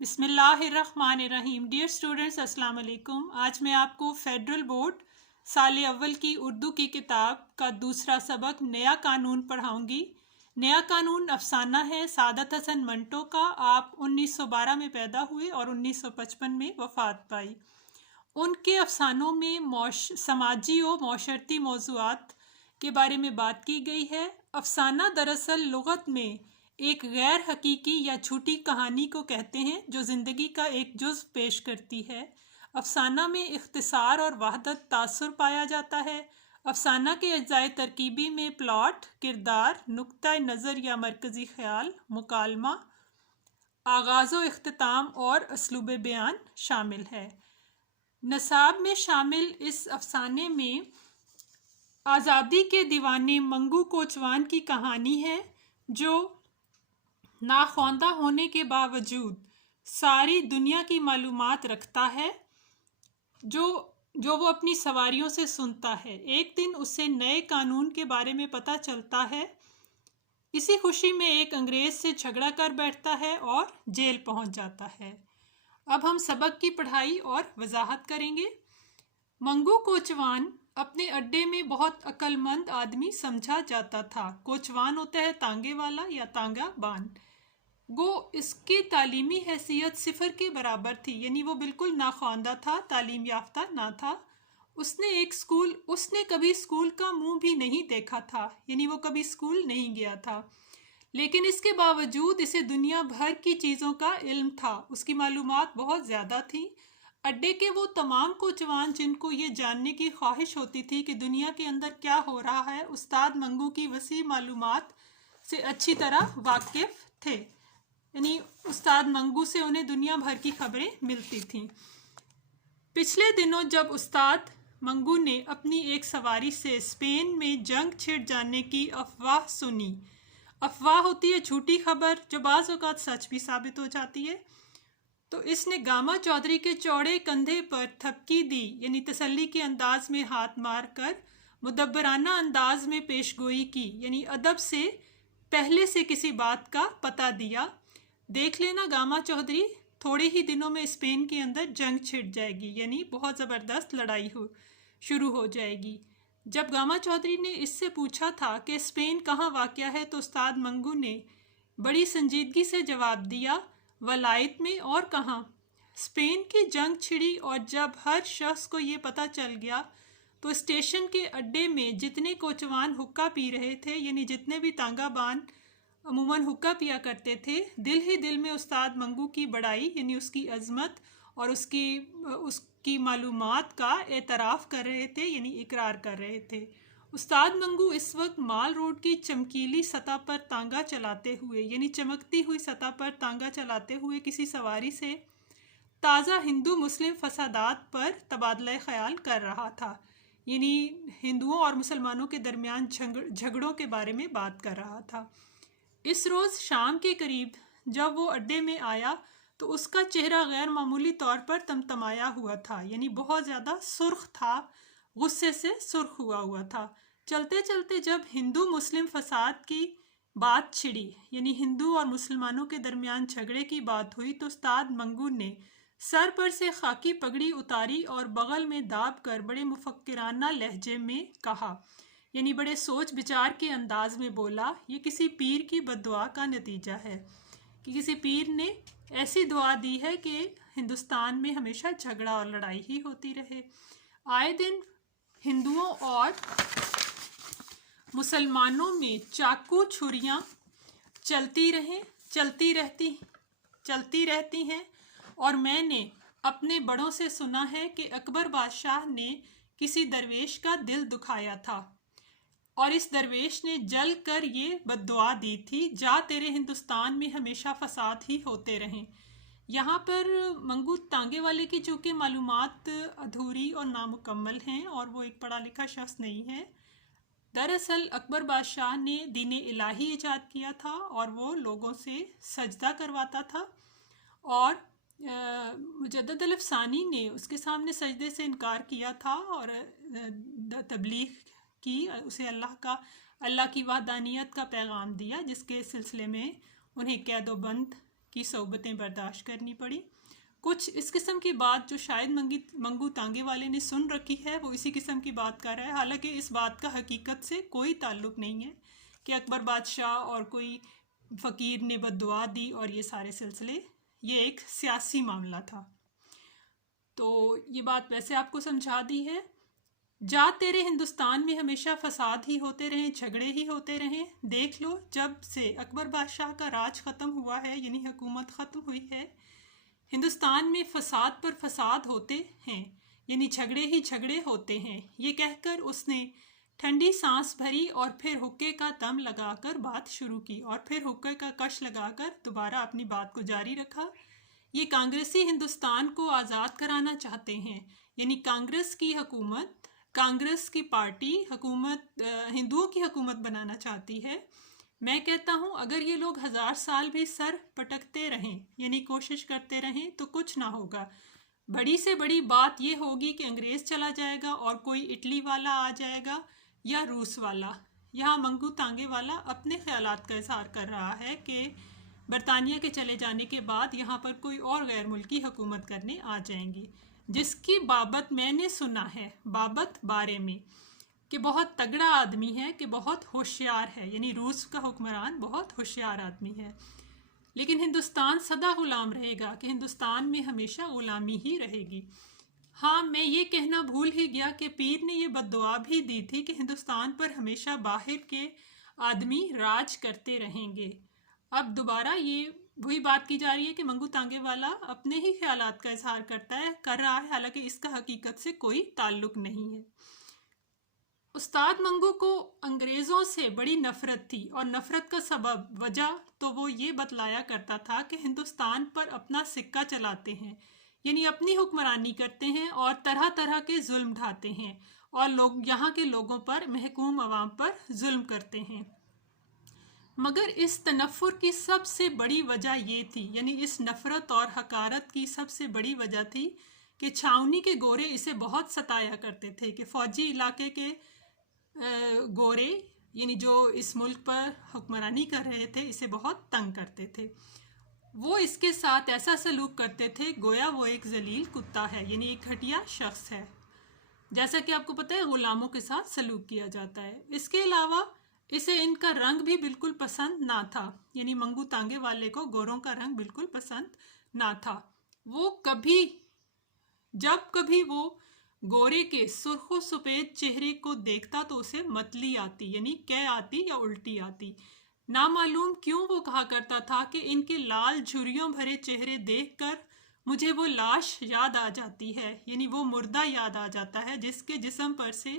بسم اللہ الرحمن الرحیم۔ ڈیئر اسٹوڈنٹس، السلام علیکم۔ آج میں آپ کو فیڈرل بورڈ سال اول کی اردو کی کتاب کا دوسرا سبق نیا قانون پڑھاؤں گی۔ نیا قانون افسانہ ہے سعادت حسن منٹو کا۔ آپ 1912 میں پیدا ہوئے اور 1955 میں وفات پائی۔ ان کے افسانوں میں سماجی و معاشرتی موضوعات کے بارے میں بات کی گئی ہے۔ افسانہ دراصل لغت میں ایک غیر حقیقی یا جھوٹی کہانی کو کہتے ہیں جو زندگی کا ایک جزو پیش کرتی ہے۔ افسانہ میں اختصار اور وحدت تاثر پایا جاتا ہے۔ افسانہ کے اجزائے ترکیبی میں پلاٹ، کردار، نقطۂ نظر یا مرکزی خیال، مکالمہ، آغاز و اختتام اور اسلوب بیان شامل ہے۔ نصاب میں شامل اس افسانے میں آزادی کے دیوانے منگو کوچوان کی کہانی ہے جو ناخواندہ ہونے کے باوجود ساری دنیا کی معلومات رکھتا ہے جو وہ اپنی سواریوں سے سنتا ہے۔ ایک دن اسے نئے قانون کے بارے میں پتہ چلتا ہے۔ اسی خوشی میں ایک انگریز سے جھگڑا کر بیٹھتا ہے اور جیل پہنچ جاتا ہے۔ اب ہم سبق کی پڑھائی اور وضاحت کریں گے۔ منگو کوچوان اپنے اڈے میں بہت عقل مند آدمی سمجھا جاتا تھا۔ کوچوان ہوتا ہے تانگے والا یا تانگا بان۔ گو اس کی تعلیمی حیثیت صفر کے برابر تھی، یعنی وہ بالکل ناخواندہ تھا، تعلیم یافتہ نہ تھا۔ اس نے کبھی اسکول کا منہ بھی نہیں دیکھا تھا، یعنی وہ کبھی اسکول نہیں گیا تھا، لیکن اس کے باوجود اسے دنیا بھر کی چیزوں کا علم تھا۔ اس کی معلومات بہت زیادہ تھیں۔ اڈے کے وہ تمام کوچوان جن کو یہ جاننے کی خواہش ہوتی تھی کہ دنیا کے اندر کیا ہو رہا ہے، استاد منگو کی وسیع معلومات سے اچھی طرح واقف تھے، یعنی استاد منگو سے انہیں دنیا بھر کی خبریں ملتی تھیں۔ پچھلے دنوں جب استاد منگو نے اپنی ایک سواری سے اسپین میں جنگ چھڑ جانے کی افواہ سنی۔ افواہ ہوتی ہے جھوٹی خبر جو بعض اوقات سچ بھی ثابت ہو جاتی ہے۔ تو اس نے گاما چودھری کے چوڑے کندھے پر تھپکی دی، یعنی تسلی کے انداز میں ہاتھ مار کر مدبرانہ انداز میں پیش گوئی کی، یعنی ادب سے پہلے سے کسی بات کا پتہ دیا۔ دیکھ لینا گاما چودھری، تھوڑے ہی دنوں میں اسپین کے اندر جنگ چھڑ جائے گی، یعنی بہت زبردست لڑائی شروع ہو جائے گی۔ جب گاما چودھری نے اس سے پوچھا تھا کہ اسپین کہاں واقع ہے تو استاد منگو نے بڑی سنجیدگی سے جواب دیا، ولایت میں اور کہاں۔ اسپین کی جنگ چھڑی اور جب ہر شخص کو یہ پتہ چل گیا تو اسٹیشن کے اڈے میں جتنے کوچوان حقہ پی رہے تھے، یعنی جتنے بھی تانگا بان عموماً حقہ پیا کرتے تھے، دل ہی دل میں استاد منگو کی بڑائی، یعنی اس کی عظمت اور اس کی معلومات کا اعتراف کر رہے تھے، یعنی اقرار کر رہے تھے۔ استاد منگو اس وقت مال روڈ کی چمکیلی سطح پر تانگا چلاتے ہوئے، یعنی چمکتی ہوئی سطح پر تانگا چلاتے ہوئے کسی سواری سے تازہ ہندو مسلم فسادات پر تبادلہ خیال کر رہا تھا، یعنی ہندوؤں اور مسلمانوں کے درمیان جھگڑوں کے بارے میں بات کر رہا تھا۔ اس روز شام کے قریب جب وہ اڈے میں آیا تو اس کا چہرہ غیر معمولی طور پر تمتمایا ہوا تھا، یعنی بہت زیادہ سرخ تھا، غصے سے سرخ ہوا تھا۔ چلتے چلتے جب ہندو مسلم فساد کی بات چھڑی، یعنی ہندو اور مسلمانوں کے درمیان جھگڑے کی بات ہوئی، تو استاد منگو نے سر پر سے خاکی پگڑی اتاری اور بغل میں داب کر بڑے مفکرانہ لہجے میں کہا، یعنی بڑے سوچ بچار کے انداز میں بولا، یہ کسی پیر کی بد دعا کا نتیجہ ہے کہ کسی پیر نے ایسی دعا دی ہے کہ ہندوستان میں ہمیشہ جھگڑا اور لڑائی ہی ہوتی رہے۔ آئے دن ہندوؤں اور مسلمانوں میں چاقو چھریاں چلتی رہتی ہیں، اور میں نے اپنے بڑوں سے سنا ہے کہ اکبر بادشاہ نے کسی درویش کا دل دکھایا تھا اور اس درویش نے جل کر یہ بد دعا دی تھی، جا تیرے ہندوستان میں ہمیشہ فساد ہی ہوتے رہیں۔ یہاں پر منگو تانگے والے کی چونکہ معلومات ادھوری اور نامکمل ہیں اور وہ ایک پڑھا لکھا شخص نہیں ہے۔ دراصل اکبر بادشاہ نے دین الہی ایجاد کیا تھا اور وہ لوگوں سے سجدہ کرواتا تھا، اور مجدد الف ثانی نے اس کے سامنے سجدے سے انکار کیا تھا اور تبلیغ کی، اسے اللہ کی وحدانیت کا پیغام دیا، جس کے سلسلے میں انہیں قید و بند کی صحبتیں برداشت کرنی پڑی۔ کچھ اس قسم کی بات جو شاید منگو تانگے والے نے سن رکھی ہے وہ اسی قسم کی بات کر رہا ہے، حالانکہ اس بات کا حقیقت سے کوئی تعلق نہیں ہے کہ اکبر بادشاہ اور کوئی فقیر نے بد دعا دی اور یہ سارے سلسلے، یہ ایک سیاسی معاملہ تھا۔ تو یہ بات ویسے آپ کو سمجھا دی ہے۔ جا تیرے ہندوستان میں ہمیشہ فساد ہی ہوتے رہیں، جھگڑے ہی ہوتے رہیں۔ دیکھ لو جب سے اکبر بادشاہ کا راج ختم ہوا ہے، یعنی حکومت ختم ہوئی ہے، ہندوستان میں فساد پر فساد ہوتے ہیں، یعنی جھگڑے ہی جھگڑے ہوتے ہیں۔ یہ کہہ کر اس نے ٹھنڈی سانس بھری اور پھر حقے کا دم لگا کر بات شروع کی، اور پھر حقے کا کش لگا کر دوبارہ اپنی بات کو جاری رکھا۔ یہ کانگریسی ہندوستان کو آزاد کرانا چاہتے ہیں، یعنی کانگریس کی حکومت، کانگریس کی پارٹی حکومت ہندوؤں کی حکومت بنانا چاہتی ہے۔ میں کہتا ہوں اگر یہ لوگ 1000 سال بھی سر پٹکتے رہیں، یعنی کوشش کرتے رہیں، تو کچھ نہ ہوگا۔ بڑی سے بڑی بات یہ ہوگی کہ انگریز چلا جائے گا اور کوئی اٹلی والا آ جائے گا یا روس والا۔ یہاں منگو تانگے والا اپنے خیالات کا اظہار کر رہا ہے کہ برطانیہ کے چلے جانے کے بعد یہاں پر کوئی اور غیر ملکی حکومت کرنے آ جائیں گی، جس کی بابت میں نے سنا ہے، بابت بارے میں، کہ بہت تگڑا آدمی ہے، کہ بہت ہوشیار ہے، یعنی روس کا حکمران بہت ہوشیار آدمی ہے۔ لیکن ہندوستان سدا غلام رہے گا، کہ ہندوستان میں ہمیشہ غلامی ہی رہے گی۔ ہاں، میں یہ کہنا بھول ہی گیا کہ پیر نے یہ بد دعا بھی دی تھی کہ ہندوستان پر ہمیشہ باہر کے آدمی راج کرتے رہیں گے۔ اب دوبارہ یہ وہی بات کی جا رہی ہے کہ منگو تانگے والا اپنے ہی خیالات کا اظہار کر رہا ہے، حالانکہ اس کا حقیقت سے کوئی تعلق نہیں ہے۔ استاد منگو کو انگریزوں سے بڑی نفرت تھی، اور نفرت کا سبب، وجہ تو وہ یہ بتلایا کرتا تھا کہ ہندوستان پر اپنا سکہ چلاتے ہیں، یعنی اپنی حکمرانی کرتے ہیں اور طرح طرح کے ظلم ڈھاتے ہیں، اور لوگ یہاں کے لوگوں پر، محکوم عوام پر ظلم کرتے ہیں۔ مگر اس تنفر کی سب سے بڑی وجہ یہ تھی، یعنی اس نفرت اور حقارت کی سب سے بڑی وجہ تھی کہ چھاؤنی کے گورے اسے بہت ستایا کرتے تھے، کہ فوجی علاقے کے گورے، یعنی جو اس ملک پر حکمرانی کر رہے تھے، اسے بہت تنگ کرتے تھے۔ وہ اس کے ساتھ ایسا سلوک کرتے تھے گویا وہ ایک ذلیل کتا ہے، یعنی ایک گھٹیا شخص ہے، جیسا کہ آپ کو پتہ ہے غلاموں کے ساتھ سلوک کیا جاتا ہے۔ اس کے علاوہ اسے ان کا رنگ بھی بالکل پسند نہ تھا، یعنی منگو تانگے والے کو گوروں کا رنگ بالکل پسند نہ تھا۔ وہ جب کبھی وہ گورے کے سرخ و سفید چہرے کو دیکھتا تو اسے متلی آتی، یعنی کہہ آتی یا الٹی آتی۔ نامعلوم کیوں وہ کہا کرتا تھا کہ ان کے لال جھریوں بھرے چہرے دیکھ کر مجھے وہ لاش یاد آ جاتی ہے، یعنی وہ مردہ یاد آ جاتا ہے جس کے جسم پر سے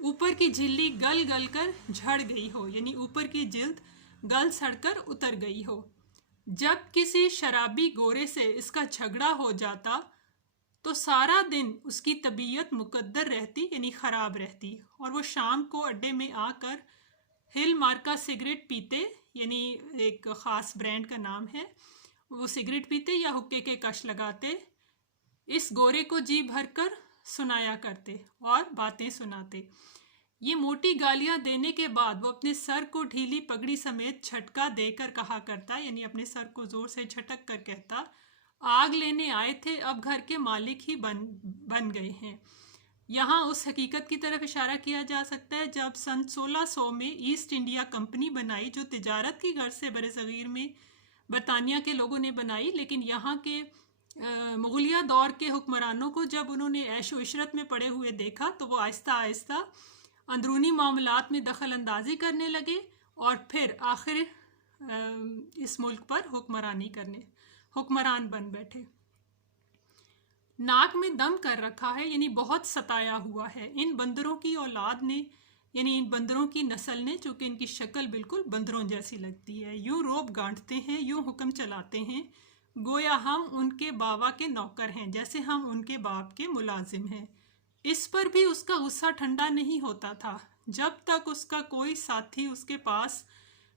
اوپر کی جھلی گل گل کر جھڑ گئی ہو، یعنی اوپر کی جلد گل سڑ کر اتر گئی ہو۔ جب کسی شرابی گورے سے اس کا جھگڑا ہو جاتا تو سارا دن اس کی طبیعت مقدر رہتی، یعنی خراب رہتی، اور وہ شام کو اڈے میں آ کر ہل مارکا سگریٹ پیتے، یعنی ایک خاص برانڈ کا نام ہے، وہ سگریٹ پیتے یا حقے کے کش لگاتے، اس گورے کو جی بھر کر سنایا کرتے اور باتیں سناتے۔ یہ موٹی گالیاں دینے کے بعد وہ اپنے سر کو ڈھیلی پگڑی سمیت جھٹکا دے کر کہا کرتا، یعنی اپنے سر کو زور سے جھٹک کر کہتا، آگ لینے آئے تھے اب گھر کے مالک ہی بن گئے ہیں۔ یہاں اس حقیقت کی طرف اشارہ کیا جا سکتا ہے جب سن 1600 میں ایسٹ انڈیا کمپنی بنائی، جو تجارت کی غرض سے برصغیر میں برطانیہ کے لوگوں نے بنائی، لیکن یہاں کے مغلیہ دور کے حکمرانوں کو جب انہوں نے عیش و عشرت میں پڑے ہوئے دیکھا تو وہ آہستہ آہستہ اندرونی معاملات میں دخل اندازی کرنے لگے، اور پھر آخر اس ملک پر حکمران بن بیٹھے۔ ناک میں دم کر رکھا ہے، یعنی بہت ستایا ہوا ہے ان بندروں کی اولاد نے، یعنی ان بندروں کی نسل نے، چونکہ ان کی شکل بالکل بندروں جیسی لگتی ہے، یوں روب گانٹتے ہیں، یوں حکم چلاتے ہیں گویا ہم ان کے باوا کے نوکر ہیں، جیسے ہم ان کے باپ کے ملازم ہیں۔ اس پر بھی اس کا غصہ ٹھنڈا نہیں ہوتا تھا، جب تک اس کا کوئی ساتھی اس کے پاس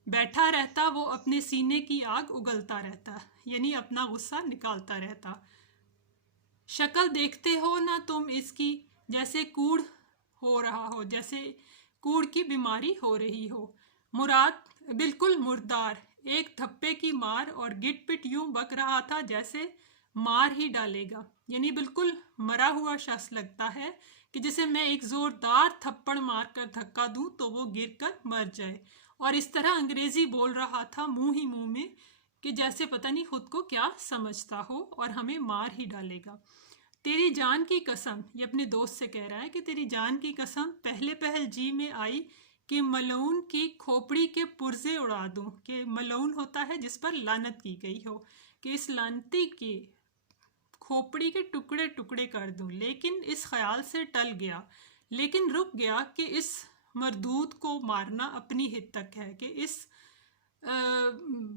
بیٹھا رہتا وہ اپنے سینے کی آگ اگلتا رہتا، یعنی اپنا غصہ نکالتا رہتا۔ شکل دیکھتے ہو نا تم اس کی، جیسے کوڑ ہو رہا ہو، جیسے کوڑ کی بیماری ہو رہی ہو، مراد بالکل مردار، ایک تھپے کی مار اور گٹ پٹ یوں بک رہا تھا جیسے مار ہی ڈالے گا، یعنی بالکل مرا ہوا شخص لگتا ہے کہ جسے میں ایک زوردار تھپڑ مار کر دھکا دوں تو وہ گر کر مر جائے، اور اس طرح انگریزی بول رہا تھا منہ ہی منہ میں کہ جیسے پتہ نہیں خود کو کیا سمجھتا ہو اور ہمیں مار ہی ڈالے گا۔ تیری جان کی قسم، یہ اپنے دوست سے کہہ رہا ہے کہ تیری جان کی قسم پہلے پہل جی میں آئی کہ ملعون کی کھوپڑی کے پرزے اڑا دوں، کہ ملعون ہوتا ہے جس پر لعنت کی گئی ہو، کہ اس لعنتی کی کھوپڑی کے ٹکڑے ٹکڑے کر دوں، لیکن اس خیال سے ٹل گیا، لیکن رک گیا کہ اس مردود کو مارنا اپنی حد تک ہے، کہ اس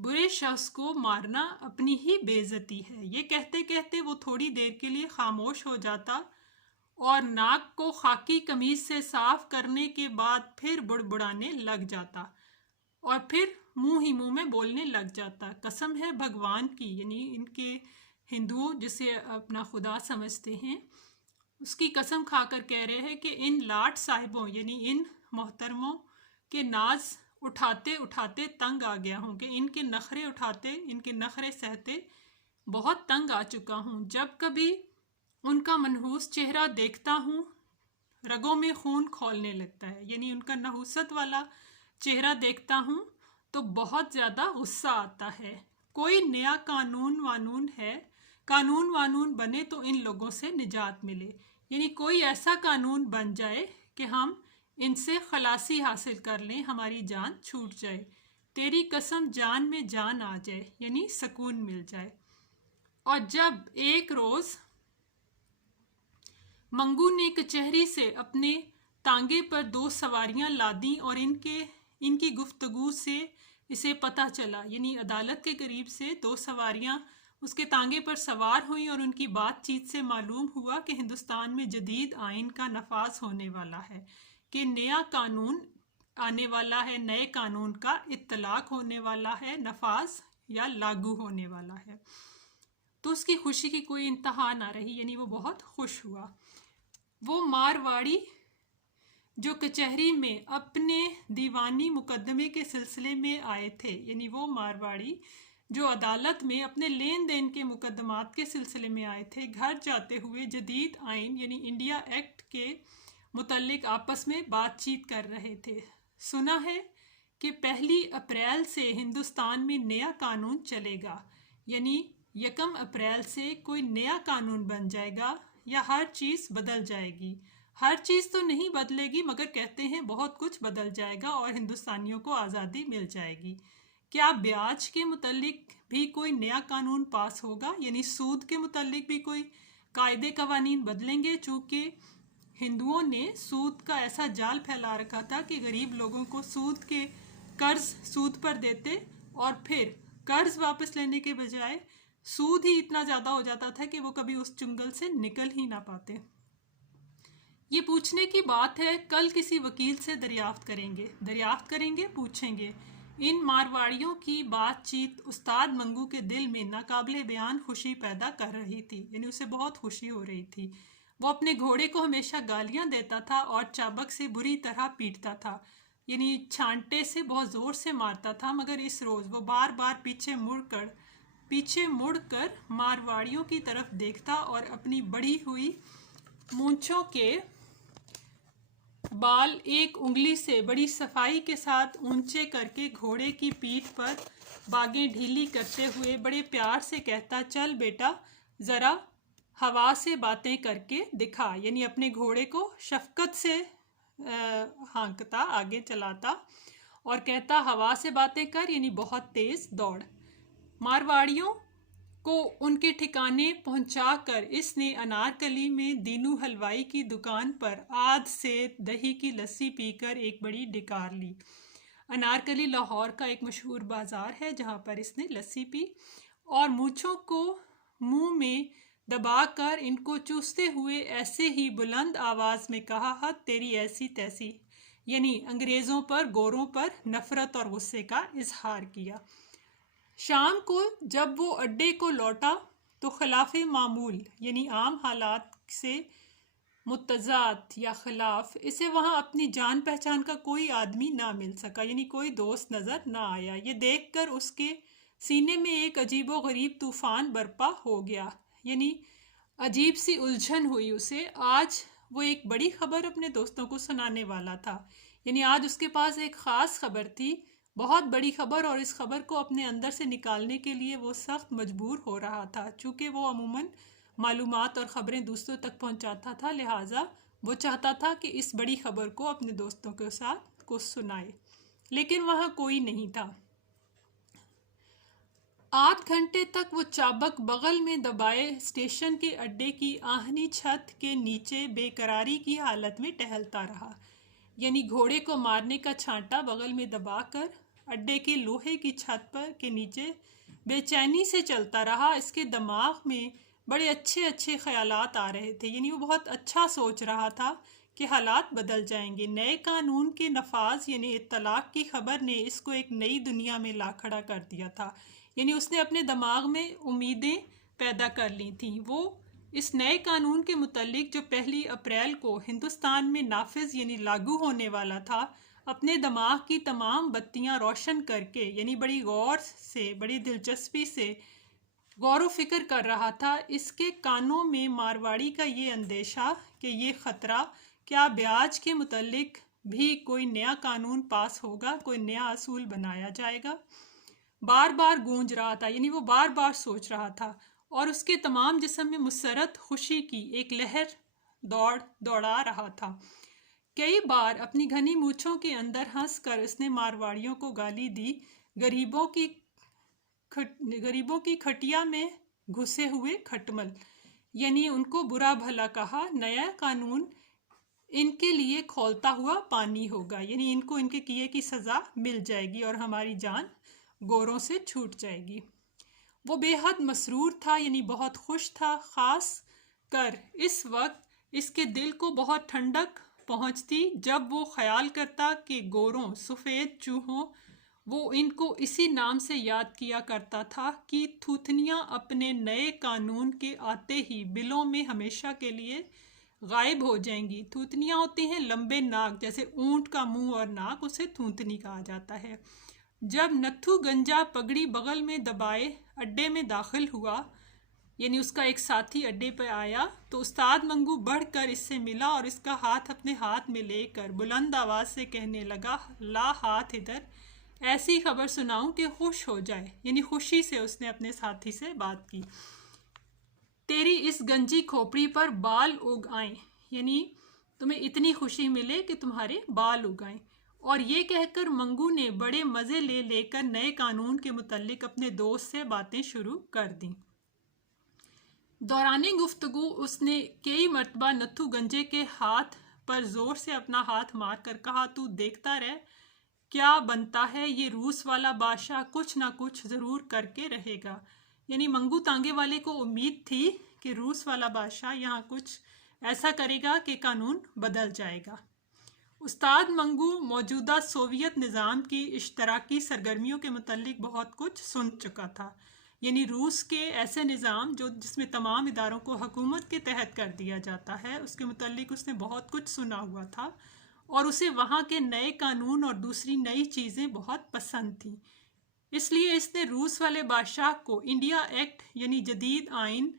برے شخص کو مارنا اپنی ہی بے عزتی ہے۔ یہ کہتے کہتے وہ تھوڑی دیر کے لیے خاموش ہو جاتا اور ناک کو خاکی قمیض سے صاف کرنے کے بعد پھر بڑبڑانے لگ جاتا اور پھر منہ ہی منہ میں بولنے لگ جاتا، قسم ہے بھگوان کی، یعنی ان کے ہندوؤں جسے اپنا خدا سمجھتے ہیں اس کی قسم کھا کر کہہ رہے ہیں کہ ان لاٹ صاحبوں یعنی ان محترموں کے ناز اٹھاتے اٹھاتے تنگ آ گیا ہوں، کہ ان کے نخرے اٹھاتے، ان کے نخرے سہتے بہت تنگ آ چکا ہوں۔ جب کبھی ان کا منحوس چہرہ دیکھتا ہوں رگوں میں خون کھولنے لگتا ہے، یعنی ان کا نحوست والا چہرہ دیکھتا ہوں تو بہت زیادہ غصہ آتا ہے۔ کوئی نیا قانون وانون بنے تو ان لوگوں سے نجات ملے، یعنی کوئی ایسا قانون بن جائے کہ ہم ان سے خلاصی حاصل کر لیں، ہماری جان چھوٹ جائے، تیری قسم جان میں جان آ جائے، یعنی سکون مل جائے۔ اور جب ایک روز منگو نے کچہری سے اپنے تانگے پر 2 سواریاں لادیں اور ان کی گفتگو سے اسے پتہ چلا، یعنی عدالت کے قریب سے 2 سواریاں اس کے تانگے پر سوار ہوئیں اور ان کی بات چیت سے معلوم ہوا کہ ہندوستان میں جدید آئین کا نفاذ ہونے والا ہے، کہ نیا قانون آنے والا ہے، نئے قانون کا اطلاق ہونے والا ہے، نفاذ یا لاگو ہونے والا ہے۔ تو اس کی خوشی کی کوئی انتہا نہ رہی، یعنی وہ بہت خوش ہوا۔ وہ مارواڑی جو کچہری میں اپنے دیوانی مقدمے کے سلسلے میں آئے تھے، یعنی وہ مارواڑی جو عدالت میں اپنے لین دین کے مقدمات کے سلسلے میں آئے تھے، گھر جاتے ہوئے جدید آئین یعنی انڈیا ایکٹ کے متعلق آپس میں بات چیت کر رہے تھے۔ سنا ہے کہ 1 اپریل سے ہندوستان میں نیا قانون چلے گا، یعنی 1 اپریل سے کوئی نیا قانون بن جائے گا یا ہر چیز بدل جائے گی۔ ہر چیز تو نہیں بدلے گی مگر کہتے ہیں بہت کچھ بدل جائے گا اور ہندوستانیوں کو آزادی مل جائے گی۔ کیا بیاج کے متعلق بھی کوئی نیا قانون پاس ہوگا، یعنی سود کے متعلق بھی کوئی قاعدے قوانین بدلیں گے؟ چونکہ ہندوؤں نے سود کا ایسا جال پھیلا رکھا تھا کہ غریب لوگوں کو سود کے قرض سود پر دیتے اور پھر قرض واپس لینے کے بجائے سود ہی اتنا زیادہ ہو جاتا تھا کہ وہ کبھی اس چنگل سے نکل ہی نہ پاتے۔ یہ پوچھنے کی بات ہے، کل کسی وکیل سے دریافت کریں گے، پوچھیں گے۔ ان مارواڑیوں کی بات چیت استاد منگو کے دل میں ناقابل بیان خوشی پیدا کر رہی تھی، یعنی اسے بہت خوشی ہو رہی تھی۔ وہ اپنے گھوڑے کو ہمیشہ گالیاں دیتا تھا اور چابک سے بری طرح پیٹتا تھا، یعنی چھانٹے سے بہت زور سے مارتا تھا، مگر اس روز وہ بار بار پیچھے مڑ کر مارواڑیوں کی طرف دیکھتا اور اپنی بڑھی ہوئی مونچھوں کے بال ایک انگلی سے بڑی صفائی کے ساتھ اونچے کر کے گھوڑے کی پیٹھ پر باگیں ڈھیلی کرتے ہوئے بڑے پیار سے کہتا، چل بیٹا ذرا ہوا سے باتیں کر کے دکھا، یعنی اپنے گھوڑے کو شفقت سے ہانکتا، آگے چلاتا اور کہتا ہوا سے باتیں کر، یعنی بہت تیز دوڑ۔ مارواڑیوں کو ان کے ٹھکانے پہنچا کر اس نے انارکلی میں دینو حلوائی کی دکان پر آدھ سے دہی کی لسی پی کر ایک بڑی ڈکار لی۔ انارکلی لاہور کا ایک مشہور بازار ہے جہاں پر اس نے لسی پی اور مونچھوں کو منہ میں دبا کر ان کو چوستے ہوئے ایسے ہی بلند آواز میں کہا، حد تیری ایسی تیسی، یعنی انگریزوں پر، گوروں پر نفرت اور غصے کا اظہار کیا۔ شام کو جب وہ اڈے کو لوٹا تو خلاف معمول، یعنی عام حالات سے متضاد یا خلاف، اسے وہاں اپنی جان پہچان کا کوئی آدمی نہ مل سکا، یعنی کوئی دوست نظر نہ آیا۔ یہ دیکھ کر اس کے سینے میں ایک عجیب و غریب طوفان برپا ہو گیا، یعنی عجیب سی الجھن ہوئی اسے۔ آج وہ ایک بڑی خبر اپنے دوستوں کو سنانے والا تھا، یعنی آج اس کے پاس ایک خاص خبر تھی، بہت بڑی خبر، اور اس خبر کو اپنے اندر سے نکالنے کے لیے وہ سخت مجبور ہو رہا تھا۔ چونکہ وہ عموماً معلومات اور خبریں دوسروں تک پہنچاتا تھا، لہٰذا وہ چاہتا تھا کہ اس بڑی خبر کو اپنے دوستوں کے ساتھ کو سنائے، لیکن وہاں کوئی نہیں تھا۔ آدھ گھنٹے تک وہ چابک بغل میں دبائے اسٹیشن کے اڈے کی آہنی چھت کے نیچے بے قراری کی حالت میں ٹہلتا رہا، یعنی گھوڑے کو مارنے کا چھانٹا بغل میں دبا کر اڈے کے لوہے کی چھت پر کے نیچے بے چینی سے چلتا رہا۔ اس کے دماغ میں بڑے اچھے اچھے خیالات آ رہے تھے، یعنی وہ بہت اچھا سوچ رہا تھا کہ حالات بدل جائیں گے۔ نئے قانون کے نفاذ یعنی اطلاق کی خبر نے اس کو ایک نئی دنیا میں لا کھڑا کر دیا تھا، یعنی اس نے اپنے دماغ میں امیدیں پیدا کر لی تھیں۔ وہ اس نئے قانون کے متعلق جو 1 اپریل کو ہندوستان میں نافذ یعنی لاگو ہونے والا تھا، اپنے دماغ کی تمام بتیاں روشن کر کے، یعنی بڑی غور سے، بڑی دلچسپی سے غور و فکر کر رہا تھا۔ اس کے کانوں میں مارواڑی کا یہ اندیشہ کہ یہ خطرہ، کیا بیاج کے متعلق بھی کوئی نیا قانون پاس ہوگا، کوئی نیا اصول بنایا جائے گا، بار بار گونج رہا تھا، یعنی وہ بار بار سوچ رہا تھا، اور اس کے تمام جسم میں مسرت خوشی کی ایک لہر دوڑا رہا تھا۔ کئی بار اپنی گھنی مونچھوں کے اندر ہنس کر اس نے مارواڑیوں کو گالی دی، غریبوں کی کھٹیا میں گھسے ہوئے کھٹمل، یعنی ان کو برا بھلا کہا۔ نیا قانون ان کے لیے کھولتا ہوا پانی ہوگا، یعنی ان کو ان کے کیے کی سزا مل جائے گی اور ہماری جان گوروں سے چھوٹ جائے گی۔ وہ بے حد مسرور تھا، یعنی بہت خوش تھا، خاص کر اس وقت اس کے دل کو بہت ٹھنڈک پہنچتی جب وہ خیال کرتا کہ گوروں، سفید چوہوں، وہ ان کو اسی نام سے یاد کیا کرتا تھا کہ تھوتنیاں اپنے نئے قانون کے آتے ہی بلوں میں ہمیشہ کے لیے غائب ہو جائیں گی۔ تھوتنیاں ہوتے ہیں لمبے ناک، جیسے اونٹ کا منہ اور ناک، اسے تھوتنی کہا جاتا ہے۔ جب نتھو گنجا پگڑی بغل میں دبائے اڈے میں داخل ہوا، یعنی اس کا ایک ساتھی اڈے پہ آیا، تو استاد منگو بڑھ کر اس سے ملا اور اس کا ہاتھ اپنے ہاتھ میں لے کر بلند آواز سے کہنے لگا، لا ہاتھ ادھر، ایسی خبر سناؤں کہ خوش ہو جائے، یعنی خوشی سے اس نے اپنے ساتھی سے بات کی۔ تیری اس گنجی کھوپڑی پر بال اگ آئیں، یعنی تمہیں اتنی خوشی ملے کہ تمہارے بال اگائیں۔ اور یہ کہہ کر منگو نے بڑے مزے لے کر نئے قانون کے متعلق اپنے دوست سے باتیں شروع کر دیں۔ دوران گفتگو اس نے کئی مرتبہ نتھو گنجے کے ہاتھ پر زور سے اپنا ہاتھ مار کر کہا، تو دیکھتا رہ کیا بنتا ہے، یہ روس والا بادشاہ کچھ نہ کچھ ضرور کر کے رہے گا۔ یعنی منگو تانگے والے کو امید تھی کہ روس والا بادشاہ یہاں کچھ ایسا کرے گا کہ قانون بدل جائے گا۔ استاد منگو موجودہ سوویت نظام کی اشتراکی سرگرمیوں کے متعلق بہت کچھ سن چکا تھا، یعنی روس کے ایسے نظام جس میں تمام اداروں کو حکومت کے تحت کر دیا جاتا ہے، اس کے متعلق اس نے بہت کچھ سنا ہوا تھا، اور اسے وہاں کے نئے قانون اور دوسری نئی چیزیں بہت پسند تھیں۔ اس لیے اس نے روس والے بادشاہ کو انڈیا ایکٹ یعنی جدید آئین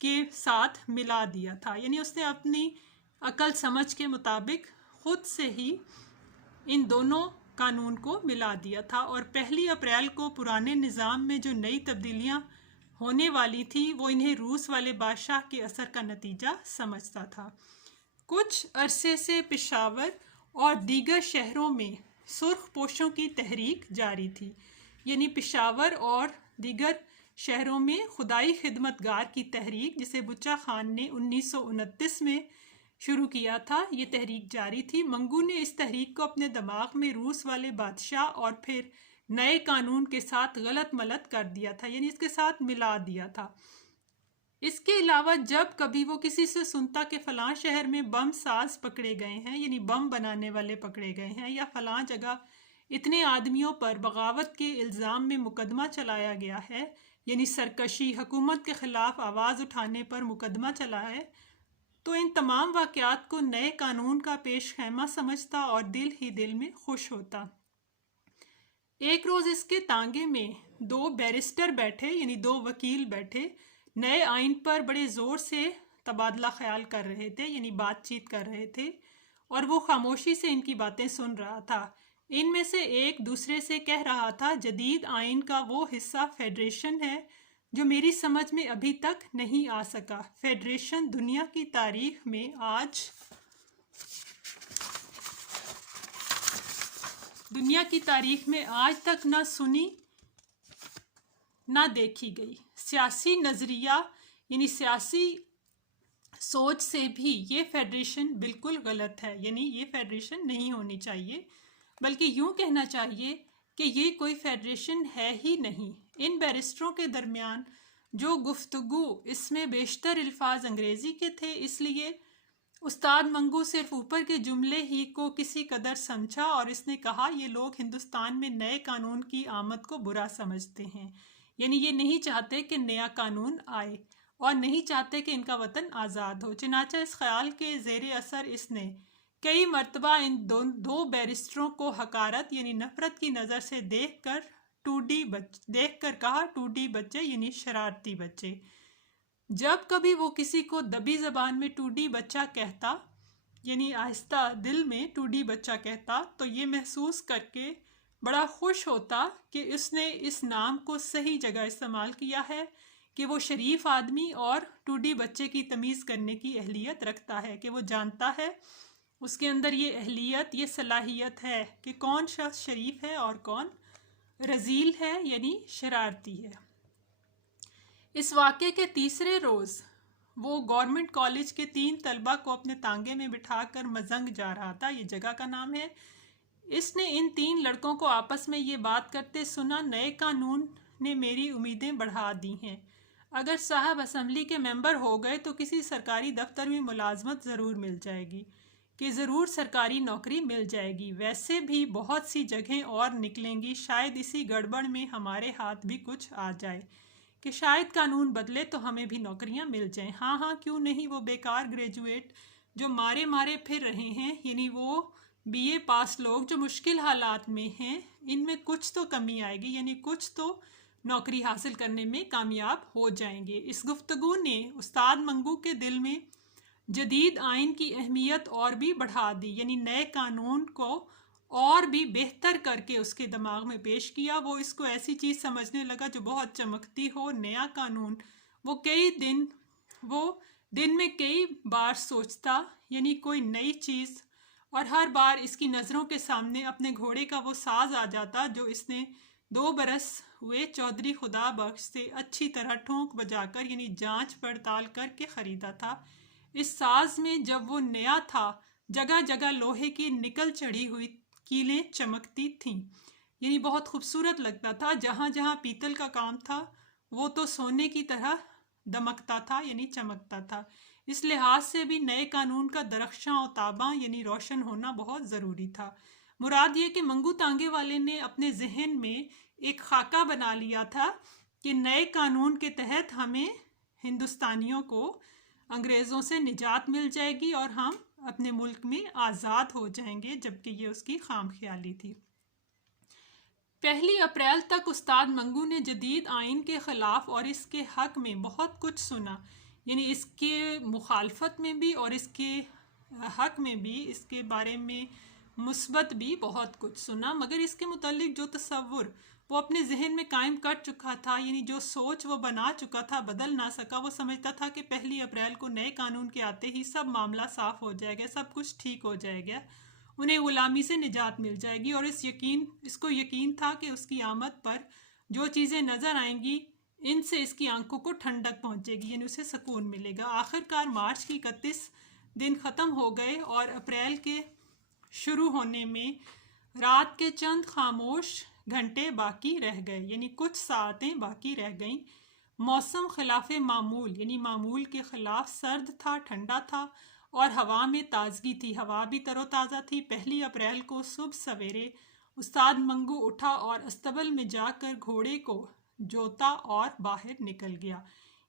کے ساتھ ملا دیا تھا، یعنی اس نے اپنی عقل سمجھ کے مطابق خود سے ہی ان دونوں قانون کو ملا دیا تھا، اور 1 اپریل کو پرانے نظام میں جو نئی تبدیلیاں ہونے والی تھیں وہ انہیں روس والے بادشاہ کے اثر کا نتیجہ سمجھتا تھا۔ کچھ عرصے سے پشاور اور دیگر شہروں میں سرخ پوشوں کی تحریک جاری تھی، یعنی پشاور اور دیگر شہروں میں خدائی خدمت گار کی تحریک، جسے بچہ خان نے 1929 میں شروع کیا تھا، یہ تحریک جاری تھی۔ منگو نے اس تحریک کو اپنے دماغ میں روس والے بادشاہ اور پھر نئے قانون کے ساتھ غلط ملت کر دیا تھا، یعنی اس کے ساتھ ملا دیا تھا۔ اس کے علاوہ جب کبھی وہ کسی سے سنتا کہ فلاں شہر میں بم ساز پکڑے گئے ہیں، یعنی بم بنانے والے پکڑے گئے ہیں، یا فلاں جگہ اتنے آدمیوں پر بغاوت کے الزام میں مقدمہ چلایا گیا ہے، یعنی سرکشی، حکومت کے خلاف آواز اٹھانے پر مقدمہ چلا ہے، تو ان تمام واقعات کو نئے قانون کا پیش خیمہ سمجھتا اور دل ہی دل میں خوش ہوتا۔ ایک روز اس کے تانگے میں دو بیرسٹر بیٹھے، یعنی دو وکیل بیٹھے، نئے آئین پر بڑے زور سے تبادلہ خیال کر رہے تھے، یعنی بات چیت کر رہے تھے، اور وہ خاموشی سے ان کی باتیں سن رہا تھا۔ ان میں سے ایک دوسرے سے کہہ رہا تھا، جدید آئین کا وہ حصہ فیڈریشن ہے جو میری سمجھ میں ابھی تک نہیں آ سکا۔ فیڈریشن دنیا کی تاریخ میں آج تک نہ سنی نہ دیکھی گئی۔ سیاسی نظریہ یعنی سیاسی سوچ سے بھی یہ فیڈریشن بالکل غلط ہے، یعنی یہ فیڈریشن نہیں ہونی چاہیے، بلکہ یوں کہنا چاہیے کہ یہ کوئی فیڈریشن ہے ہی نہیں۔ ان بیرسٹروں کے درمیان جو گفتگو، اس میں بیشتر الفاظ انگریزی کے تھے، اس لیے استاد منگو صرف اوپر کے جملے ہی کو کسی قدر سمجھا اور اس نے کہا، یہ لوگ ہندوستان میں نئے قانون کی آمد کو برا سمجھتے ہیں، یعنی یہ نہیں چاہتے کہ نیا قانون آئے اور نہیں چاہتے کہ ان کا وطن آزاد ہو۔ چنانچہ اس خیال کے زیر اثر اس نے کئی مرتبہ ان دو بیرسٹروں کو حقارت یعنی نفرت کی نظر سے دیکھ کر کہا، ٹوڈی بچے یعنی شرارتی بچے۔ جب کبھی وہ کسی کو دبی زبان میں ٹوڈی بچہ کہتا، یعنی آہستہ دل میں ٹوڈی بچہ کہتا، تو یہ محسوس کر کے بڑا خوش ہوتا کہ اس نے اس نام کو صحیح جگہ استعمال کیا ہے، کہ وہ شریف آدمی اور ٹوڈی بچے کی تمیز کرنے کی اہلیت رکھتا ہے، کہ وہ جانتا ہے اس کے اندر یہ اہلیت، یہ صلاحیت ہے کہ کون شخص شریف ہے اور کون رذیل ہے، یعنی شرارتی ہے۔ اس واقعے کے تیسرے روز وہ گورنمنٹ کالج کے 3 طلبہ کو اپنے تانگے میں بٹھا کر مزنگ جا رہا تھا، یہ جگہ کا نام ہے۔ اس نے ان 3 لڑکوں کو آپس میں یہ بات کرتے سنا، نئے قانون نے میری امیدیں بڑھا دی ہیں۔ اگر صاحب اسمبلی کے ممبر ہو گئے تو کسی سرکاری دفتر میں ملازمت ضرور مل جائے گی، کہ ضرور سرکاری نوکری مل جائے گی۔ ویسے بھی بہت سی جگہیں اور نکلیں گی، شاید اسی گڑبڑ میں ہمارے ہاتھ بھی کچھ آ جائے کہ شاید قانون بدلے تو ہمیں بھی نوکریاں مل جائیں۔ ہاں کیوں نہیں، وہ بیکار گریجویٹ جو مارے پھر رہے ہیں، یعنی وہ BA پاس لوگ جو مشکل حالات میں ہیں، ان میں کچھ تو کمی آئے گی، یعنی کچھ تو نوکری حاصل کرنے میں کامیاب ہو جائیں گے۔ اس گفتگو نے استاد منگو کے دل میں جدید آئین کی اہمیت اور بھی بڑھا دی، یعنی نئے قانون کو اور بھی بہتر کر کے اس کے دماغ میں پیش کیا۔ وہ اس کو ایسی چیز سمجھنے لگا جو بہت چمکتی ہو، نیا قانون۔ وہ دن میں کئی بار سوچتا، یعنی کوئی نئی چیز، اور ہر بار اس کی نظروں کے سامنے اپنے گھوڑے کا وہ ساز آ جاتا جو اس نے 2 برس ہوئے چودھری خدا بخش سے اچھی طرح ٹھونک بجا کر، یعنی جانچ پڑتال کر کے خریدا تھا۔ اس ساز میں جب وہ نیا تھا، جگہ جگہ لوہے کی نکل چڑھی ہوئی کیلیں چمکتی تھیں، یعنی بہت خوبصورت لگتا تھا۔ جہاں جہاں پیتل کا کام تھا وہ تو سونے کی طرح دمکتا تھا، یعنی چمکتا تھا۔ اس لحاظ سے بھی نئے قانون کا درخشاں و تاباں یعنی روشن ہونا بہت ضروری تھا۔ مراد یہ کہ منگو تانگے والے نے اپنے ذہن میں ایک خاکہ بنا لیا تھا کہ نئے قانون کے تحت ہمیں ہندوستانیوں کو انگریزوں سے نجات مل جائے گی اور ہم اپنے ملک میں آزاد ہو جائیں گے، جبکہ یہ اس کی خام خیالی تھی۔ 1 اپریل تک استاد منگو نے جدید آئین کے خلاف اور اس کے حق میں بہت کچھ سنا، یعنی اس کے مخالفت میں بھی اور اس کے حق میں بھی، اس کے بارے میں مثبت بھی بہت کچھ سنا، مگر اس کے متعلق جو تصور وہ اپنے ذہن میں قائم کر چکا تھا، یعنی جو سوچ وہ بنا چکا تھا، بدل نہ سکا۔ وہ سمجھتا تھا کہ 1 اپریل کو نئے قانون کے آتے ہی سب معاملہ صاف ہو جائے گا، سب کچھ ٹھیک ہو جائے گا، انہیں غلامی سے نجات مل جائے گی، اور اس کو یقین تھا کہ اس کی آمد پر جو چیزیں نظر آئیں گی ان سے اس کی آنکھوں کو ٹھنڈک پہنچے گی، یعنی اسے سکون ملے گا۔ آخرکار مارچ کی 31 دن ختم ہو گئے اور اپریل کے شروع ہونے میں رات کے چند خاموش گھنٹے باقی رہ گئے، یعنی کچھ ساعتیں باقی رہ گئیں۔ موسم خلاف معمول، یعنی معمول کے خلاف سرد تھا، ٹھنڈا تھا، اور ہوا میں تازگی تھی، ہوا بھی تر و تازہ تھی۔ 1 اپریل کو صبح سویرے استاد منگو اٹھا اور استبل میں جا کر گھوڑے کو جوتا اور باہر نکل گیا،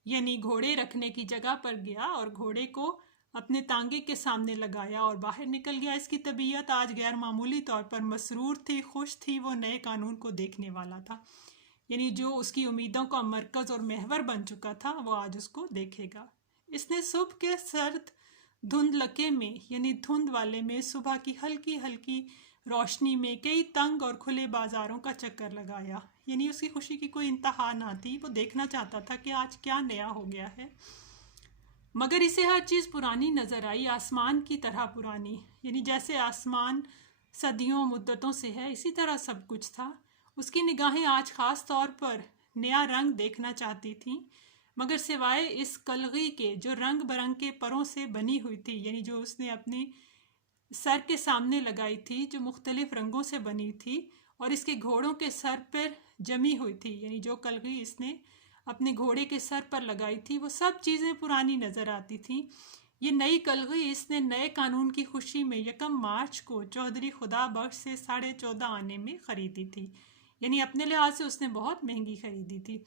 یعنی گھوڑے رکھنے کی جگہ پر گیا اور گھوڑے کو اپنے تانگے کے سامنے لگایا اور باہر نکل گیا۔ اس کی طبیعت آج غیر معمولی طور پر مسرور تھی، خوش تھی، وہ نئے قانون کو دیکھنے والا تھا، یعنی جو اس کی امیدوں کا مرکز اور محور بن چکا تھا وہ آج اس کو دیکھے گا۔ اس نے صبح کے سرد دھند لکے میں، یعنی دھند والے میں، صبح کی ہلکی ہلکی روشنی میں کئی تنگ اور کھلے بازاروں کا چکر لگایا، یعنی اس کی خوشی کی کوئی انتہا نہ تھی۔ وہ دیکھنا چاہتا تھا کہ آج کیا نیا ہو گیا ہے، مگر اسے ہر چیز پرانی نظر آئی، آسمان کی طرح پرانی، یعنی جیسے آسمان صدیوں مدتوں سے ہے اسی طرح سب کچھ تھا۔ اس کی نگاہیں آج خاص طور پر نیا رنگ دیکھنا چاہتی تھیں، مگر سوائے اس کلغی کے جو رنگ برنگ کے پروں سے بنی ہوئی تھی، یعنی جو اس نے اپنی سر کے سامنے لگائی تھی، جو مختلف رنگوں سے بنی تھی اور اس کے گھوڑوں کے سر پر جمی ہوئی تھی، یعنی جو کلغی اس نے اپنے گھوڑے کے سر پر لگائی تھی، وہ سب چیزیں پرانی نظر آتی تھیں۔ یہ نئی کلغی اس نے نئے قانون کی خوشی میں 1 مارچ کو چودھری خدا بخش سے 14.5 آنے میں خریدی تھی، یعنی اپنے لحاظ سے اس نے بہت مہنگی خریدی تھی۔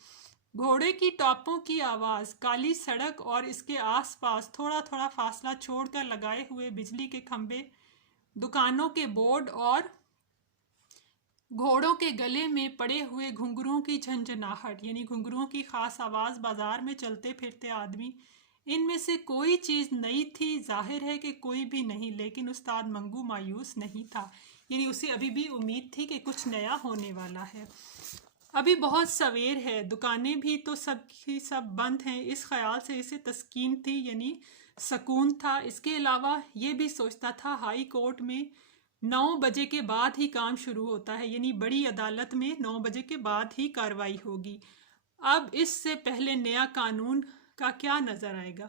گھوڑے کی ٹاپوں کی آواز، کالی سڑک اور اس کے آس پاس تھوڑا تھوڑا فاصلہ چھوڑ کر لگائے ہوئے بجلی کے کھمبے، دکانوں کے بورڈ اور گھوڑوں کے گلے میں پڑے ہوئے گھنگروؤں کی جھنجھناہٹ، یعنی گھنگروؤں کی خاص آواز، بازار میں چلتے پھرتے آدمی، ان میں سے کوئی چیز نئی تھی۔ ظاہر ہے کہ کوئی بھی نہیں، لیکن استاد منگو مایوس نہیں تھا، یعنی اسے ابھی بھی امید تھی کہ کچھ نیا ہونے والا ہے۔ ابھی بہت سویر ہے، دکانیں بھی تو سب کی سب بند ہیں، اس خیال سے اسے تسکین تھی، یعنی سکون تھا۔ اس کے علاوہ یہ بھی سوچتا تھا ہائی کورٹ میں 9 بجے کے بعد ہی کام شروع ہوتا ہے، یعنی بڑی عدالت میں 9 بجے کے بعد ہی کارروائی ہوگی۔ اب اس سے پہلے نیا قانون کا کیا نظر آئے گا؟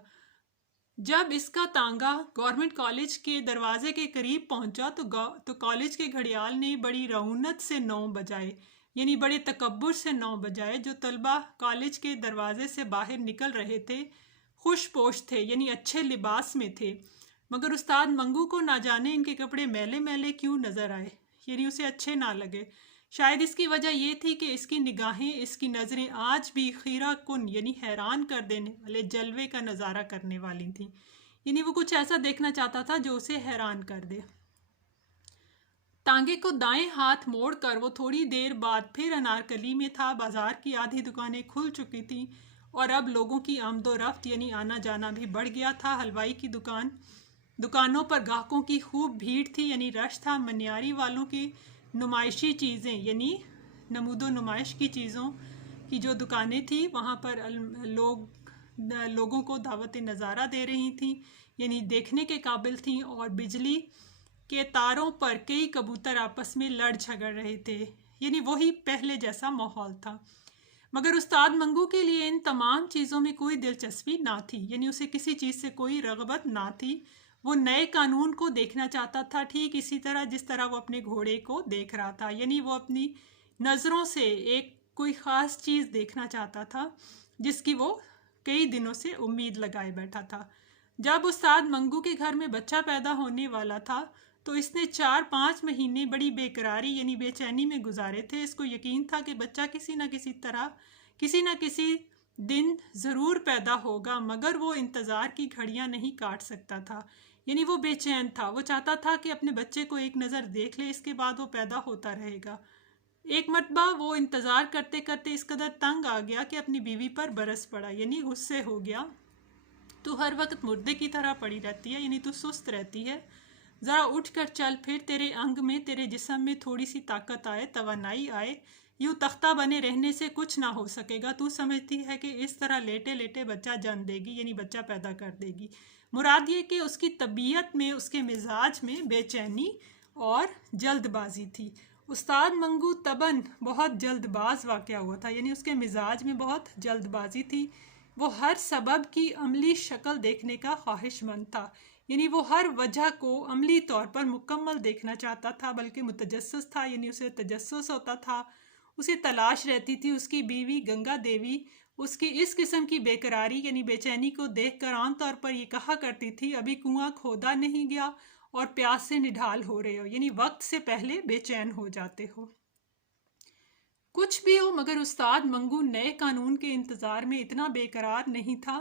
جب اس کا تانگا گورنمنٹ کالج کے دروازے کے قریب پہنچا تو کالج کے گھڑیال نے بڑی رعونت سے 9 بجائے، یعنی بڑے تکبر سے 9 بجائے۔ جو طلبہ کالج کے دروازے سے باہر نکل رہے تھے خوش پوش تھے، یعنی اچھے لباس میں تھے، مگر استاد منگو کو نہ جانے ان کے کپڑے میلے میلے کیوں نظر آئے، یعنی اسے اچھے نہ لگے۔ شاید اس کی وجہ یہ تھی کہ اس کی نگاہیں، اس کی نظریں آج بھی خیرہ کن، یعنی حیران کر دینے والے جلوے کا نظارہ کرنے والی تھیں، یعنی وہ کچھ ایسا دیکھنا چاہتا تھا جو اسے حیران کر دے۔ تانگے کو دائیں ہاتھ موڑ کر وہ تھوڑی دیر بعد پھر انارکلی میں تھا۔ بازار کی آدھی دکانیں کھل چکی تھیں اور اب لوگوں کی آمد و رفت، یعنی آنا جانا بھی بڑھ گیا تھا۔ حلوائی کی دکانوں پر گاہکوں کی خوب بھیڑ تھی، یعنی رش تھا۔ منیاری والوں کی نمائشی چیزیں، یعنی نمود و نمائش کی چیزوں کی جو دکانیں تھیں، وہاں پر لوگوں کو دعوت نظارہ دے رہی تھیں، یعنی دیکھنے کے قابل تھیں، اور بجلی کے تاروں پر کئی کبوتر آپس میں لڑ جھگڑ رہے تھے، یعنی وہی پہلے جیسا ماحول تھا۔ مگر استاد منگو کے لیے ان تمام چیزوں میں کوئی دلچسپی نہ تھی، یعنی اسے کسی چیز سے کوئی رغبت نہ تھی۔ وہ نئے قانون کو دیکھنا چاہتا تھا، ٹھیک اسی طرح جس طرح وہ اپنے گھوڑے کو دیکھ رہا تھا، یعنی وہ اپنی نظروں سے کوئی خاص چیز دیکھنا چاہتا تھا جس کی وہ کئی دنوں سے امید لگائے بیٹھا تھا۔ جب استاد منگو کے گھر میں بچہ پیدا ہونے والا تھا تو اس نے 4-5 مہینے بڑی بے قراری، یعنی بے چینی میں گزارے تھے۔ اس کو یقین تھا کہ بچہ کسی نہ کسی طرح، کسی نہ کسی دن ضرور پیدا ہوگا، مگر وہ انتظار کی گھڑیاں نہیں کاٹ سکتا تھا، یعنی وہ بے چین تھا۔ وہ چاہتا تھا کہ اپنے بچے کو ایک نظر دیکھ لے، اس کے بعد وہ پیدا ہوتا رہے گا۔ ایک مرتبہ وہ انتظار کرتے کرتے اس قدر تنگ آ گیا کہ اپنی بیوی پر برس پڑا، یعنی غصے ہو گیا۔ تو ہر وقت مردے کی طرح پڑی رہتی ہے، یعنی تو سست رہتی ہے، ذرا اٹھ کر چل پھر، تیرے انگ میں، تیرے جسم میں تھوڑی سی طاقت آئے، توانائی آئے، یوں تختہ بنے رہنے سے کچھ نہ ہو سکے گا۔ تو سمجھتی ہے کہ اس طرح لیٹے لیٹے بچہ جن دے گی، یعنی بچہ پیدا کر دے گی۔ مراد یہ کہ اس کی طبیعت میں، اس کے مزاج میں بے چینی اور جلد بازی تھی۔ استاد منگو طبعاً بہت جلد باز واقع ہوا تھا، یعنی اس کے مزاج میں بہت جلد بازی تھی۔ وہ ہر سبب کی عملی شکل دیکھنے کا خواہش مند تھا، یعنی وہ ہر وجہ کو عملی طور پر مکمل دیکھنا چاہتا تھا، بلکہ متجسس تھا، یعنی اسے تجسس ہوتا تھا، اسے تلاش رہتی تھی۔ اس کی بیوی گنگا دیوی اس کی اس قسم کی بے قراری، یعنی بے چینی کو دیکھ کر عام طور پر یہ کہا کرتی تھی، ابھی کنواں کھودا نہیں گیا اور پیاس سے نڈھال ہو رہے ہو، یعنی وقت سے پہلے بے چین ہو جاتے ہو۔ کچھ بھی ہو، مگر استاد منگو نئے قانون کے انتظار میں اتنا بے قرار نہیں تھا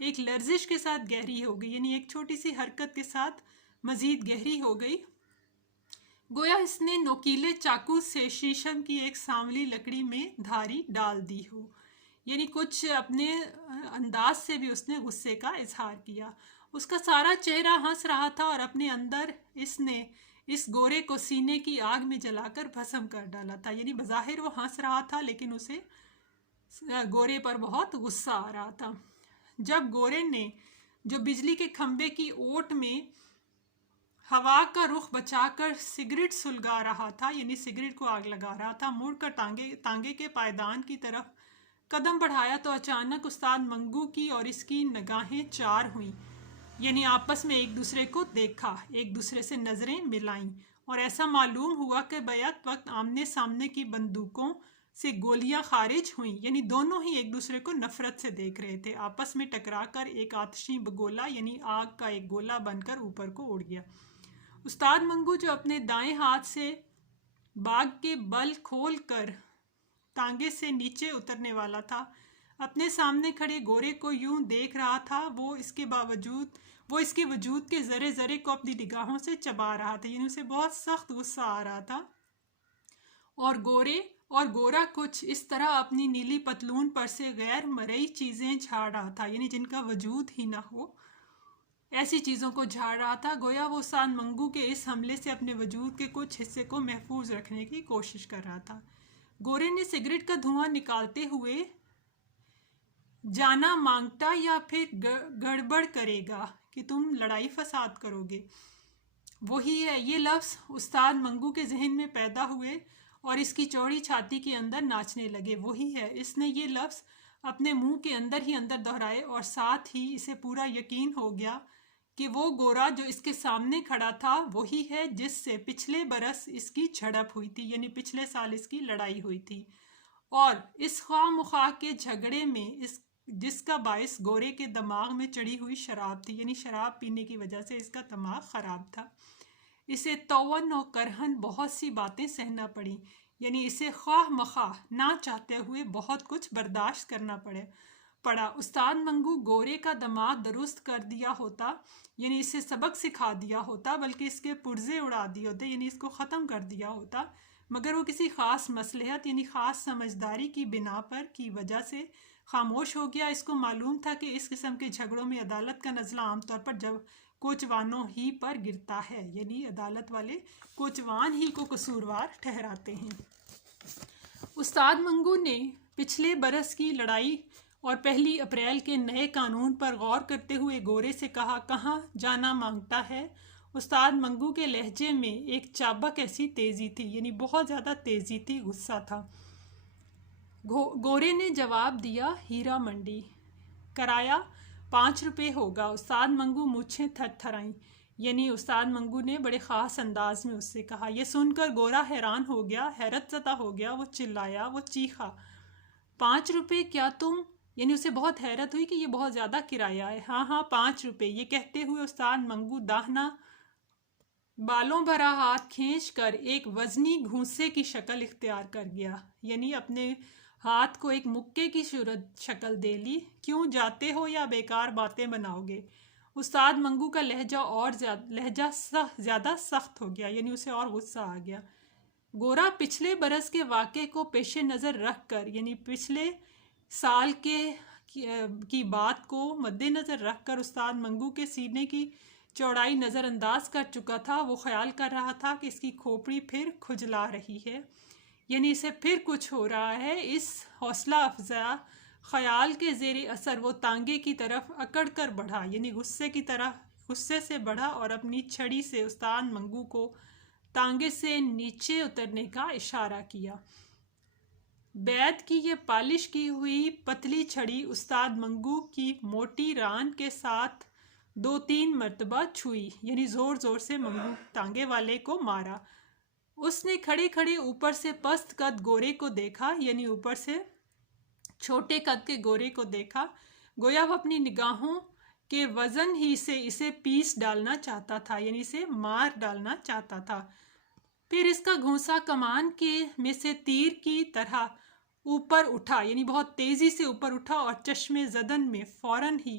ایک لرزش کے ساتھ گہری ہو گئی، یعنی ایک چھوٹی سی حرکت کے ساتھ مزید گہری ہو گئی، گویا اس نے نوکیلے چاقو سے شیشم کی ایک سانولی لکڑی میں دھاری ڈال دی ہو۔ یعنی کچھ اپنے انداز سے بھی اس نے غصے کا اظہار کیا۔ اس کا سارا چہرہ ہنس رہا تھا اور اپنے اندر اس نے اس گورے کو سینے کی آگ میں جلا کر بھسم کر ڈالا تھا۔ یعنی بظاہر وہ ہنس رہا تھا لیکن اسے گورے پر بہت غصہ آ رہا تھا۔ جب گورے نے جو بجلی کے کھمبے کی اوٹ میں ہوا کا رخ بچا کر سگریٹ سلگا رہا تھا، یعنی سگریٹ کو آگ لگا رہا تھا، مڑ کر تانگے کے پائیدان کی طرف قدم بڑھایا تو اچانک استاد منگو کی اور اس کی نگاہیں چار ہوئیں، یعنی آپس میں ایک دوسرے کو دیکھا، ایک دوسرے سے نظریں ملائیں، اور ایسا معلوم ہوا کہ بیک وقت آمنے سامنے کی بندوقوں سے گولیاں خارج ہوئیں، یعنی دونوں ہی ایک دوسرے کو نفرت سے دیکھ رہے تھے۔ آپس میں ٹکرا کر ایک آتشی بگولا یعنی آگ کا ایک گولا بن کر اوپر کو اڑ گیا۔ استاد منگو جو اپنے دائیں ہاتھ سے باغ کے بل کھول کر تانگے سے نیچے اترنے والا تھا، اپنے سامنے کھڑے گورے کو یوں دیکھ رہا تھا، وہ اس کے وجود کے ذرے ذرے کو اپنی نگاہوں سے چبا رہا تھا، یعنی اسے بہت سخت غصہ آ رہا تھا، اور گورا کچھ اس طرح اپنی نیلی پتلون پر سے غیر مرئی چیزیں جھاڑ رہا تھا، یعنی جن کا وجود ہی نہ ہو، ایسی چیزوں کو جھاڑ رہا تھا، گویا وہ استاد منگو کے اس حملے سے اپنے وجود کے کچھ حصے کو محفوظ رکھنے کی کوشش کر رہا تھا۔ گورے نے سگریٹ کا دھواں نکالتے ہوئے جانا مانگتا یا پھر گڑبڑ کرے گا کہ تم لڑائی فساد کرو گے، وہی ہے، یہ لفظ استاد منگو کے ذہن میں پیدا ہوئے اور اس کی چوڑی چھاتی کے اندر ناچنے لگے۔ وہی ہے، اس نے یہ لفظ اپنے منہ کے اندر ہی اندر دہرائے اور ساتھ ہی اسے پورا یقین ہو گیا کہ وہ گورا جو اس کے سامنے کھڑا تھا وہی ہے جس سے پچھلے برس اس کی جھڑپ ہوئی تھی، یعنی پچھلے سال اس کی لڑائی ہوئی تھی، اور اس خواہ مخواہ کے جھگڑے میں جس کا باعث گورے کے دماغ میں چڑھی ہوئی شراب تھی، یعنی شراب پینے کی وجہ سے اس کا دماغ خراب تھا۔ اسے طوعاً و کرہاً بہت سی باتیں سہنا پڑیں، یعنی اسے خواہ مخواہ نہ چاہتے ہوئے بہت کچھ برداشت کرنا پڑا۔ استاد منگو گورے کا دماغ درست کر دیا ہوتا، یعنی اسے سبق سکھا دیا ہوتا، بلکہ اس کے پرزے اڑا دیے ہوتے، یعنی اس کو ختم کر دیا ہوتا، مگر وہ کسی خاص مصلحت یعنی خاص سمجھداری کی بنا پر کی وجہ سے خاموش ہو گیا۔ اس کو معلوم تھا کہ اس قسم کے جھگڑوں میں عدالت کا نزلہ عام طور پر جب کوچوانوں ہی پر گرتا ہے، یعنی عدالت والے کوچوان ہی کو قصوروار ٹھہراتے ہیں۔ استاد منگو نے پچھلے برس کی لڑائی اور 1 اپریل کے نئے قانون پر غور کرتے ہوئے گورے سے کہا، کہاں جانا مانگتا ہے؟ استاد منگو کے لہجے میں ایک چابک ایسی تیزی تھی، یعنی بہت زیادہ تیزی تھی، غصہ تھا۔ گورے نے جواب دیا، ہیرا منڈی، کرایہ 5 روپے ہوگا۔ استاد منگو مونچھیں تھر تھرائیں، یعنی استاد منگو نے بڑے خاص انداز میں اس سے کہا۔ یہ سن کر گورا حیران ہو گیا، حیرت زدہ ہو گیا، وہ چلایا، وہ چیخا، 5 روپے کیا تم؟ یعنی اسے بہت حیرت ہوئی کہ یہ بہت زیادہ کرایہ ہے۔ ہاں 5 روپے، یہ کہتے ہوئے استاد منگو داہنا بالوں بھرا ہاتھ کھینچ کر ایک وزنی گھونسے کی شکل اختیار کر گیا، یعنی اپنے ہاتھ کو ایک مکے کی شکل دے لی۔ کیوں جاتے ہو یا بیکار باتیں بناؤ گے؟ استاد منگو کا لہجہ زیادہ سخت ہو گیا، یعنی اسے اور غصہ آ گیا۔ گورا پچھلے برس کے واقعے کو پیش نظر رکھ کر، یعنی پچھلے سال کی بات کو مد نظر رکھ کر استاد منگو کے سینے کی چوڑائی نظر انداز کر چکا تھا۔ وہ خیال کر رہا تھا کہ اس کی کھوپڑی پھر کھجلا رہی ہے، یعنی اسے پھر کچھ ہو رہا ہے۔ اس حوصلہ افزا خیال کے زیر اثر وہ تانگے کی طرف اکڑ کر بڑھا، یعنی غصے سے بڑھا اور اپنی چھڑی سے استاد منگو کو تانگے سے نیچے اترنے کا اشارہ کیا۔ بیت کی یہ پالش کی ہوئی پتلی چھڑی استاد منگو کی موٹی ران کے ساتھ 2-3 مرتبہ چھوئی، یعنی زور زور سے منگو تانگے والے کو مارا۔ اس نے کھڑے کھڑے اوپر سے پست قد گورے کو دیکھا، یعنی اوپر سے چھوٹے قد کے گورے کو دیکھا، گویا وہ اپنی نگاہوں کے وزن ہی سے اسے پیس ڈالنا چاہتا تھا، یعنی اسے مار ڈالنا چاہتا تھا۔ پھر اس کا گھونسا کمان میں سے تیر کی طرح اوپر اٹھا، یعنی بہت تیزی سے اوپر اٹھا اور چشم زدن میں فوراً ہی